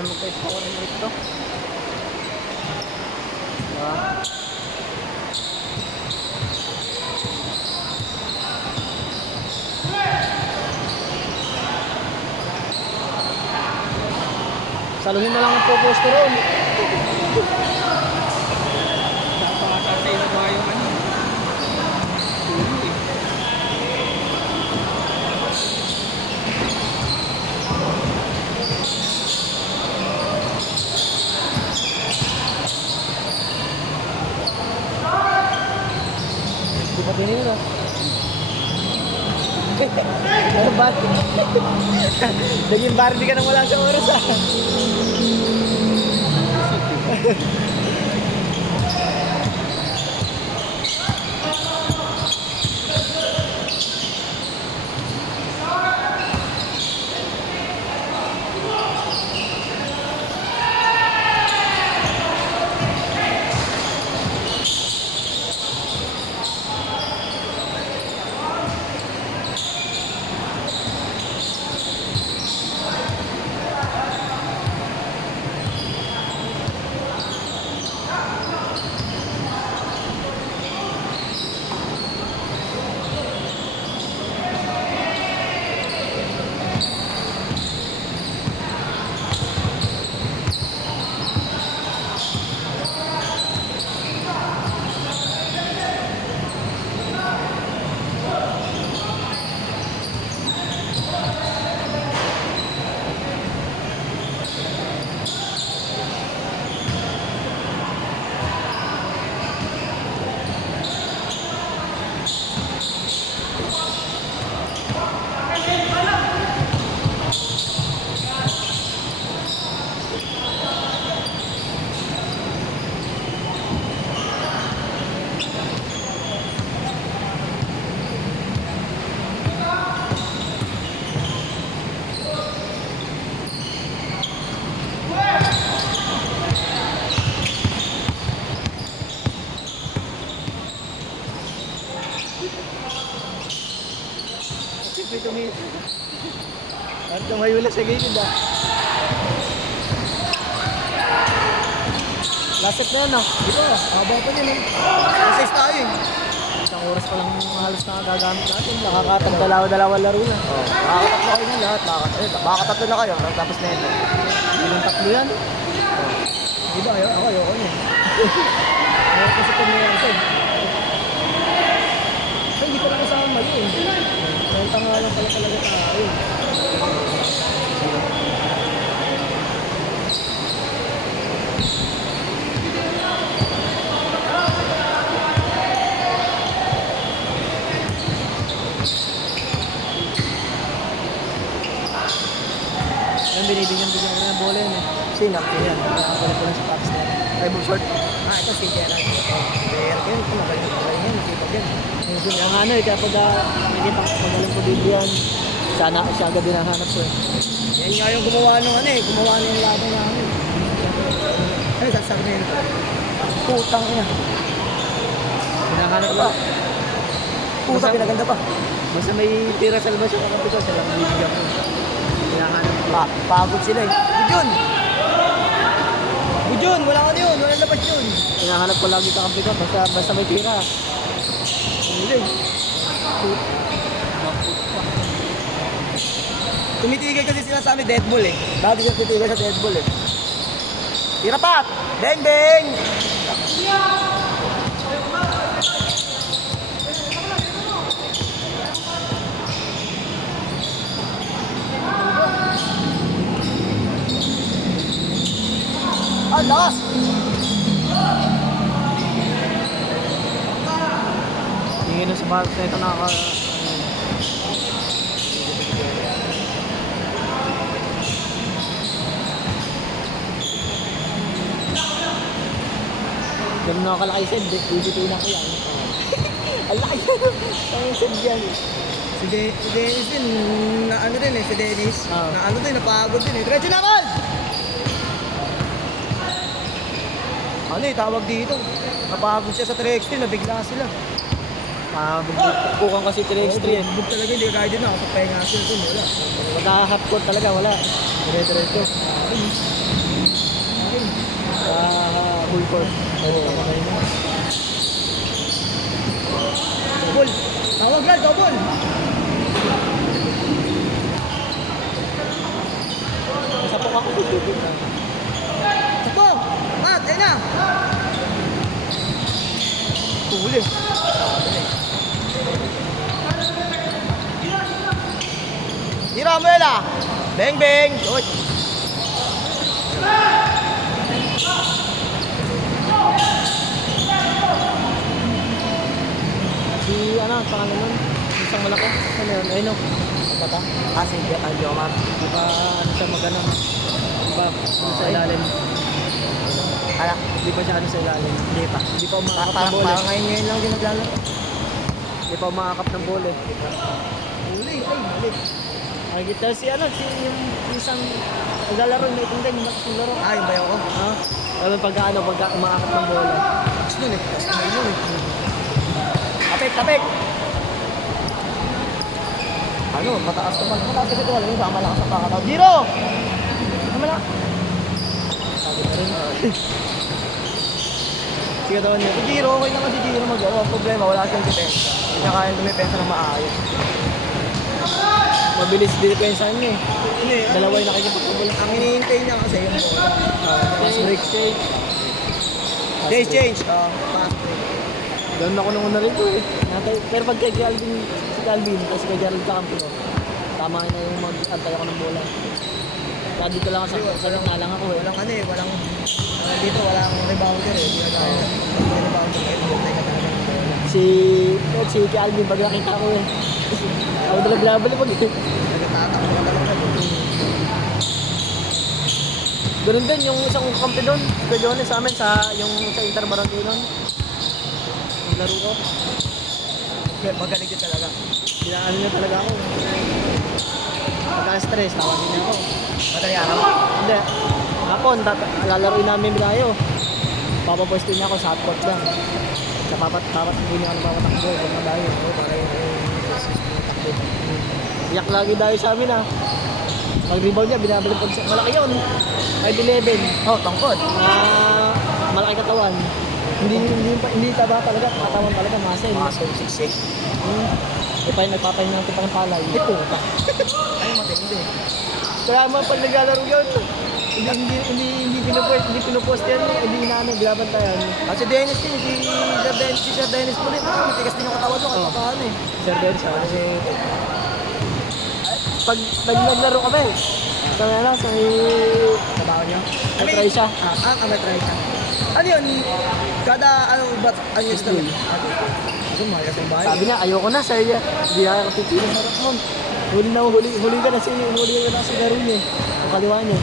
tagal magka-score rito. Saluhin na lang ang po-posto ron. Napakasay na ba yung ano? Tulo eh. Di ba pinili na? Ano ba? Naging bardi ka nang wala sa oras ah. Siyempre tumingin. At tumayo lang sa gilid ah. Lasik na yan ah. Di ba? Haba pa din eh. Assist tayo eh. Isang oras pa lang halos na gagamit natin. Nakakatang dalawa-dalawa laro na. Oh, makakatatlo kayo na lahat. Makakatatlo na kayo. Tapos na ito. Bilang tatlo yan. Di ba? Ako ayoko niya. Ayaw kasi kung may ansad. Ay, hindi pa lang kasama mali eh. Renta nga lang pala talaga tayo. Yan, binibigyan ko ng bola yun eh. Sino? Yan, nakakabalik ko lang sa Paps na yan. Ay, short. Ito si Gerard. Gerard yan. Ito magaling yan. Sipag yan. Yung ano eh, kaya pag nakikita ko magaling ko din yan, sana siya agad hinahanap ko eh. Yan nga yung gumawa nung ano eh. Gumawa nung laban namin. Ay, sasabi na yun. Putang ina. Hinahanap ko. Puta, pinaganda pa. Basta may tira sa labas yung kapatid ko, siya lang bibigyan ko. Hinahanap ko. Pagod sila eh. Budyon! Budyon! Wala ka na yun. Walang labas yun. Hinahanap ko lagi sa kapatid ko, basta may tira. Hindi. Tumitigil kasi sila sa amin dead ball eh. Bakit sila titigil sa dead ball eh? Tira pa! Beng beng! Ah, lakas! Tingin na sa Marcos na ito nakaka... Ganun na kalaki send, bibituin ako yan. Ang laki yan. Ang send yan. Si Dennis din, na ano din eh, si Dennis. Ah. Na ano din, napagod din eh. Diretso naman! Ano eh, tawag dito. Napagod siya sa 3x3, nabigla sila. Bukang kasi 3x3 eh. Bug talaga, hindi kaya din ako. Papahinga sila dun, wala. Pagka half court talaga, wala. Dire-diretso. full court. Oo. Double. Tawag lang, double. Nasapok ako. Sapo! Mat, ayun na! Huli. Tira mo yun ah! Beng beng! Uy! Si ano, pangalan nun? Isang malaki. Ano yun? Ayun o. Bata. Kasi hindi ako mat. Di ba ano siya magano? Di ba sa ilalim? Ala, Di ba siya ano sa ilalim? hindi pa. Di pa umakakap ng Parang bola. ngayon lang din naglalaro. Di pa umakakap ng bola. Huli, ay, mali. Nakikita si ano, si yung isang naglalaro, may itim din, yung lakas ng laro. Ah, yung bayaw ko. Ha? Alam pagka ano, pagka umakakap ng bola. Tapos nun eh. Tapos nun yun eh. Tapik, tapik! Ano, mataas naman. Mataas kasi ito. Alam mo, baka malakas ang pakataw. Jiro! Ano lang? Sabi na rin. Sige daw niya. Si Jiro, okay naman si Jiro mag-ano. Ang problema, wala siyang depensa. Hindi niya kaya dumipensa ng maayos. Mabilis dinipensahan niya eh. Hindi, Dalawa yung nakikipagpabula. ang hinihintay niya kasi yung bola. Fast break. Change. Fast break. Ganun ako nung una rito eh. Pero pag kay Calvin, si Calvin, kasi kay Gerald Cacampino, tama na yung mag-antay ako ng bola. Kaya dito lang sa gitna lang ako eh. Walang ano eh, walang... dito walang rebounder eh. Hindi na tayo. May rebounder eh. Hintay ka talaga ng bola. Si Calvin, pag nakita ko eh. Ako talaga binabalipag eh. Nagtatakbo ka talaga. Ganun din yung isang kampi doon, si Jones sa amin, yung sa Inter Barangay noon. Yung laro ko. Magaling din talaga. Binaano niya talaga ako. Pagka-stress, tawagin niya ako. Madali araw. Hindi. Hapon, lalaroin namin bilayo. Papapwesto niya ako sa hotcourt lang. Sa hindi niya ako napapatakbo. Kung madayo. Para yung takbo. Iyak lagi dayo sa amin ah. Pag-rebound niya, binabalik pag malaki yun. 5'11". Oh, tangkod. Malaki katawan. Hindi taba talaga. Katawan talaga, muscle. Muscle, siksik. Nagpapahinga ng tipang palay. Ito. Ay, matindi. Kaya mo pag naglalaro yun, hindi pinupost yan, hindi inaano, binabantayan. Si Dennis din, si Sir Dennis mo rin. Matigas din yung katawan doon, kahit paano eh. Sir Dennis, kasi pag naglaro kami, sa ano, sa Trabaho niyo? try siya. May try siya. Ano yun? Kada, ano yung style? Kasi mahal kasi yung bahay. Sabi niya, ayoko na, sabi niya, hindi na ako pipili sa rakon. Huli ka na sa laro niya. Ang kaliwa niya.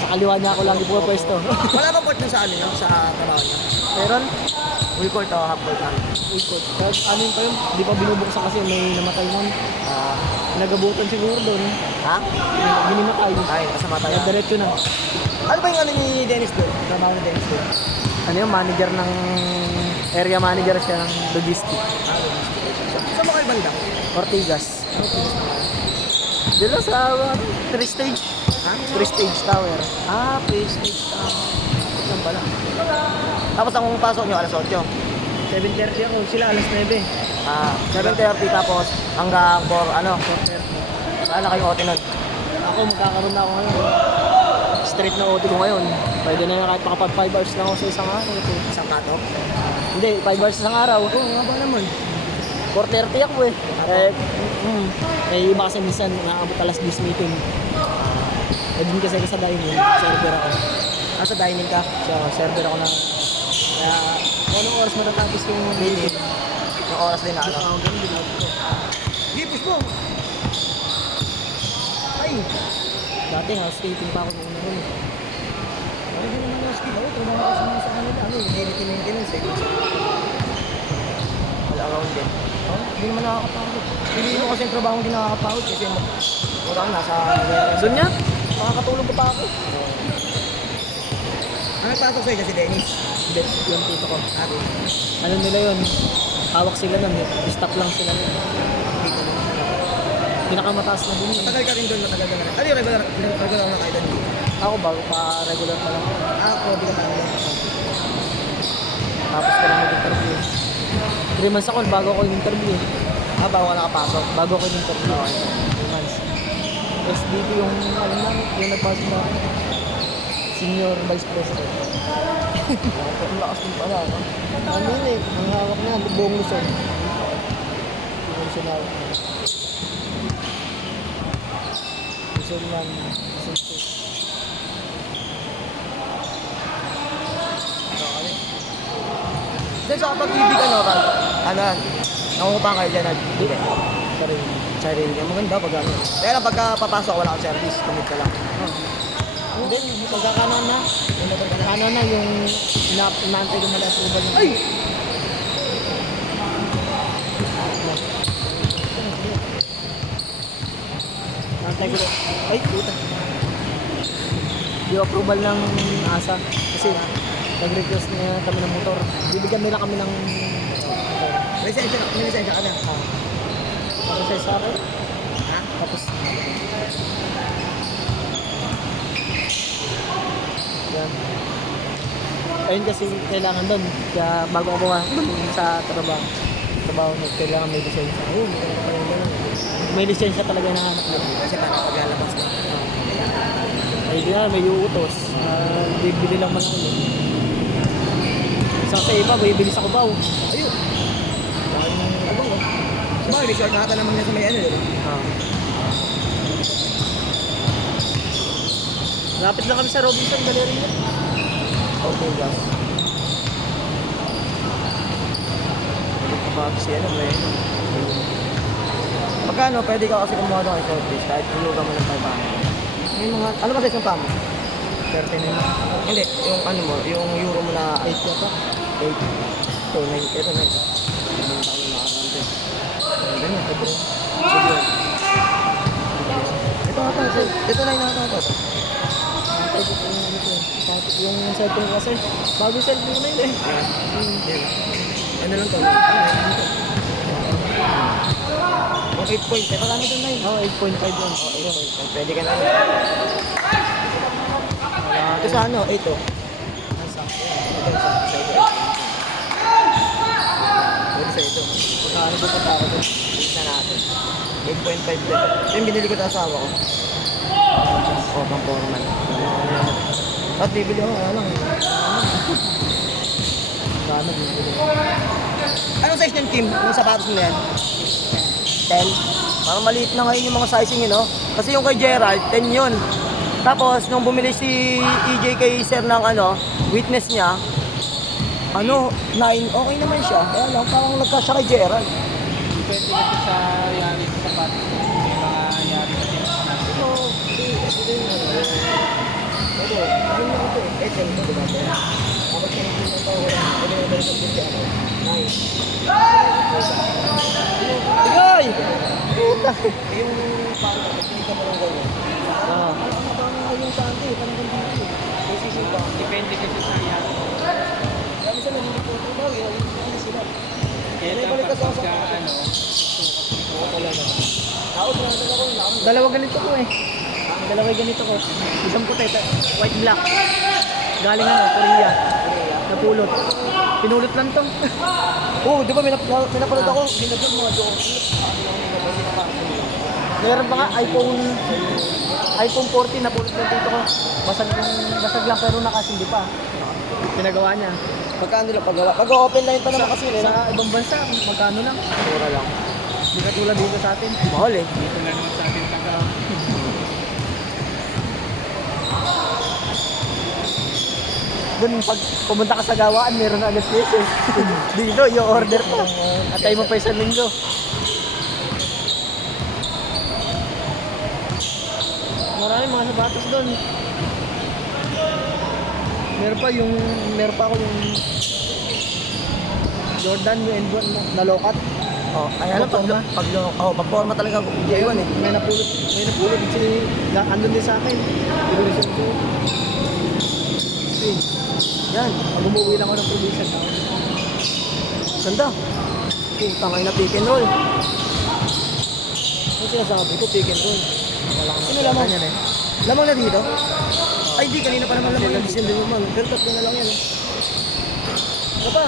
Sa kaliwa niya ako lagi pwesto. Wala ba court nun sa ano yun? Sa trabaho niyo? Meron? Full court o half court lang? Ikot. Tapos ano yun pa yun, di pa binubuksan kasi may namatay nun. Nagabutan siguro doon. Ha? Ginimatay. Ay, kasama tayo. Kaya diretso na. Ano ba yung ano ni Dennis doon? Trabaho ni Dennis doon? Ano yung manager ng area manager siya ng logistics. Sa mga banda? Ortigas. Dila sa Prestige. Ha? Prestige Tower. Prestige Tower. Saan pala? Tapos ang pasok niyo alas 8. 7:30 ako. Sila alas 9. 7:30 tapos hanggang 4, ano? 4:30. Saan na kayo OT nun? Ako magkakaroon na ako ngayon. Straight na OT ko ngayon. Pwede na yun kahit makapag 5 hours lang ako sa isang araw. Isang kato? Hindi, 5 hours sa isang araw. Oo, nga ba naman? 4:30 ako eh. May iba kasi minsan naabot alas 10 meeting. Din kasi ako sa dining, server ako. Sa dining ka? So, server ako na. Kaya, kung anong oras matatapos yung meeting. Yung oras din na ano? Ganun din ako. Gipos mo! Ay! Dati housekeeping pa ako noon na rin. Ano din naman yung skill? Trabaho kasi naman sa kanila. Ano, utility maintenance eh. Wala around din. Hindi naman nakakapagod. Hindi mo kasi yung trabaho hindi nakakapagod kasi wala ka nasa... Doon niya, makakatulog ko pa ako. Ano pasok sa'yo kasi Dennis? Hindi, yung tito ko. Ate. Ano nila yun? Hawak sila nun eh. Stop lang sila nun. Dito mo. Pinakamataas na dun. Matagal ka rin doon, matagal ka na rin. Ano yung regular na kayo doon? Ako bago pa regular pa lang. Ako, di ka pa lang. 3 months ako, bago ako yung interview eh. Bago ka nakapasok. Bago ako yung interview. 3 months. SDP yung, ano lang, yung nagpasok sa akin. Senior Vice President. Ang lakas din pala, no? Ano yun eh, ang hawak na, buong Luzon. Luzon na. Luzon lang, Luzon State. Then sa pag-ibig, ano, Ral? Ano, nangungupahan kayo dyan, hindi. Pero yun. Sarili niya, maganda pag ano. Kaya lang pagka papasok, wala kang service, tumit ka lang. Hindi, pagkakanan na. Ano na yung inaantay ko mala sa ubal. Ay! Inaantay ko. Ay, puta. Yung approval ng ASA. Kasi nag-request na kami ng motor. Bibigyan nila kami ng May lisensya ka na. tapos sa akin. Tapos yan. Ayun kasi kailangan doon. Kaya bago ako sa trabaho nyo, kailangan may lisensya. Ayun, may lisensya talaga na hanap doon. Kasi para paglalabas na. Ay, di na, may uutos. Bibili lang man ako. Sa iba, bibili sa Cubao. Ayun. Abang, oh. Sabagay, resort nata naman niya sa may ano, diba? Lapit lang kami sa Robinson Galleria. Okay, guys. Kapag siya na ba yun? Pagkano, pwede ka kasi kumuha doon kay Shortfish kahit hulugan mo ng 500. May mga, ano ba sa isang pamo? 39 na. Hindi, yung ano mo, yung euro mo na 8 yata. 8. Ito, 9. Ito, 9. Yung tayo na karante. Ganyan, ito. Ito nga ito. Ito na yung ito. Yung cellphone ko kasi, bago yung cellphone ko na yun eh. Ano lang to? O 8 point. Ito kami doon na yun. Oo, 8.5 yun. Pwede ka na yun. Ito sa ano? 8 oh. Ito sa ito. Pwede sa ito. Ano ba pa ako doon? Tignan natin. 8.5 din. Ito yung binili ko sa asawa ko. O, pang foreman. At bibili ko, ano lang. Gano bibili. Anong size ng Kim? Yung sapatos mo na yan? 10? Parang maliit na ngayon yung mga sizing yun, no? Kasi yung kay Gerald, 10 yun. Tapos, nung bumili si EJ kay Sir ng ano, witness niya, ano, 9, okay naman siya. Kaya lang, parang nagkasya kay Gerald. Depende kasi sa yari sa sapatos. May mga yari kasi sa sapatos. Ito, ayun lang ito eh. Ito, diba? Tapos yung pinatawa ko lang, ito yung balik ng siya, 9. Igay! Puta! Yung parang kapag ka parang gano'n. Ah. Parang yung sante, parang gano'n. Kasi sila. Depende kasi sa yari. Kami sa nalilito ko daw, hindi sila. Kaya May balik ka sa pagka ano, Oo pala na. Tao, sinasal ako, nakam. dalawa ganito ko eh. Dalawa ganito ko. Isang puti, white black. Galing ano, Korea. Napulot. Pinulot lang to. Oo, di ba may napanood ako, binagyan mga doon. Meron pa nga iPhone 14 napulot lang dito ko. Basag lang pero nakasindi pa. Pinagawa niya. Magkano lang paggawa? Pag-open line pa naman kasi nila. Sa ibang bansa, magkano lang? Mura lang. Hindi katulad dito sa atin. Mahal eh. Dito na naman sa atin taga. Doon pag pumunta ka sa gawaan, meron na agad peso. Dito, yung order ko. Atay mo pa isang linggo. Marami mga sapatos doon. Meron pa ako yung Jordan, yung N1 na low-cut. Oh, ay alam pag forma talaga J1 eh. May napulot si andun din sa akin. Siguro siya ko. Yan. Pag umuwi lang ako ng probinsya. Ganda. Putang ay na pick and roll. Ano sinasabi ko, pick and roll. Wala kang Sino lamang? yan eh. Lamang na dito? Ay di, kanina pa naman lamang yung December mo man. Pero tatlo na lang yan eh. Ano pa?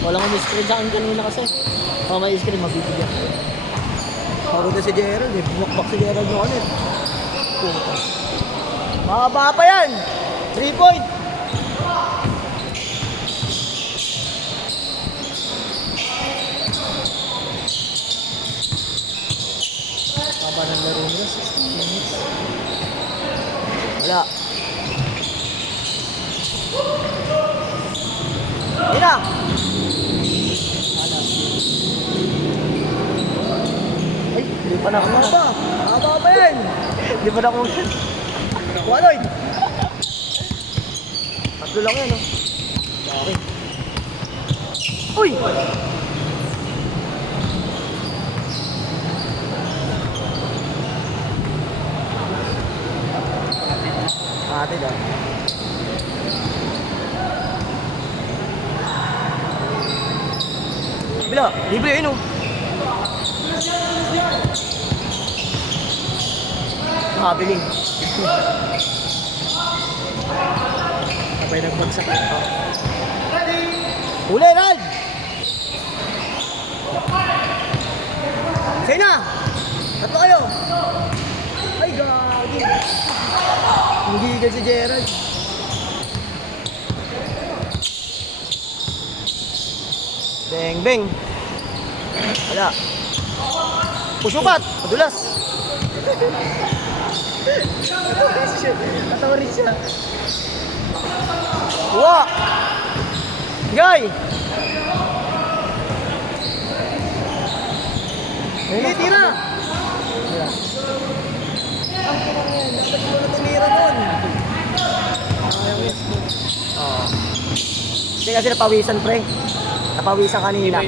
Walang umi-screen sa akin kanina kasi. Oh, may screen, mabibigyan. Pagod na si Gerald eh. Bumakbak si Gerald no ulit. Puta. Mahaba pa yan. 3 point. Haba ng laro nila, 16 minutes. Wala. Ayun na. Ay, hindi pa na ako. Mahaba pa yan. Hindi pa na ako. Waloy. Tatlo lang yan, oh. Okay. Uy! Ate daw. Bila, libre yun, oh. Nakabiling. Sabay nagbagsak. Huli, Rad! Sa'yo na! Tatlo kayo! Ay, gagi! Hindi si Gerald. Beng, beng! Wala. Pusukat! Madulas! Katawa rin siya. Kuha! Gay! Hindi, tira! Dapat mo na tumira doon. Oo. Hindi kasi napawisan, pre. Napawisan kanina.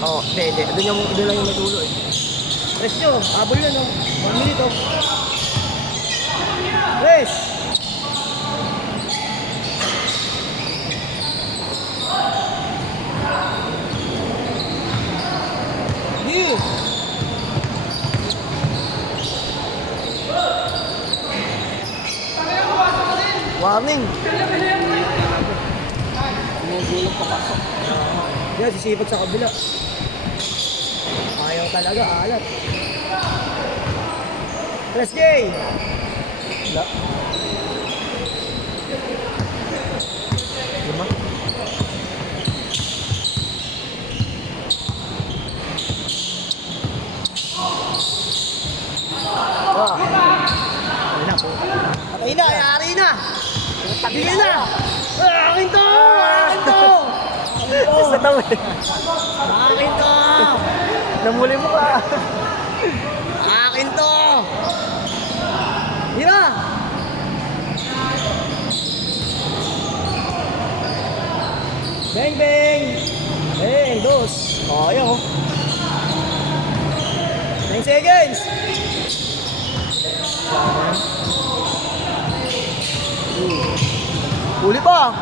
Oo, hindi. Doon lang yung may tulo eh. Press nyo, habol yan oh. 1 minute oh. Press! Yeah! Warning! Tumugulong papasok. Yan, sisipag sa kabila. Ayaw talaga, alat. Press J! Wala. 5. Ah, Ayun na po. patay na, yari na! Tigil na! Akin to! Akin to! Sa tawa eh. Akin to! Namuli mo ka. Akin to! Hira! Bang, bang! Bang, dos! Oh, ayaw. 9 seconds! Huli pa!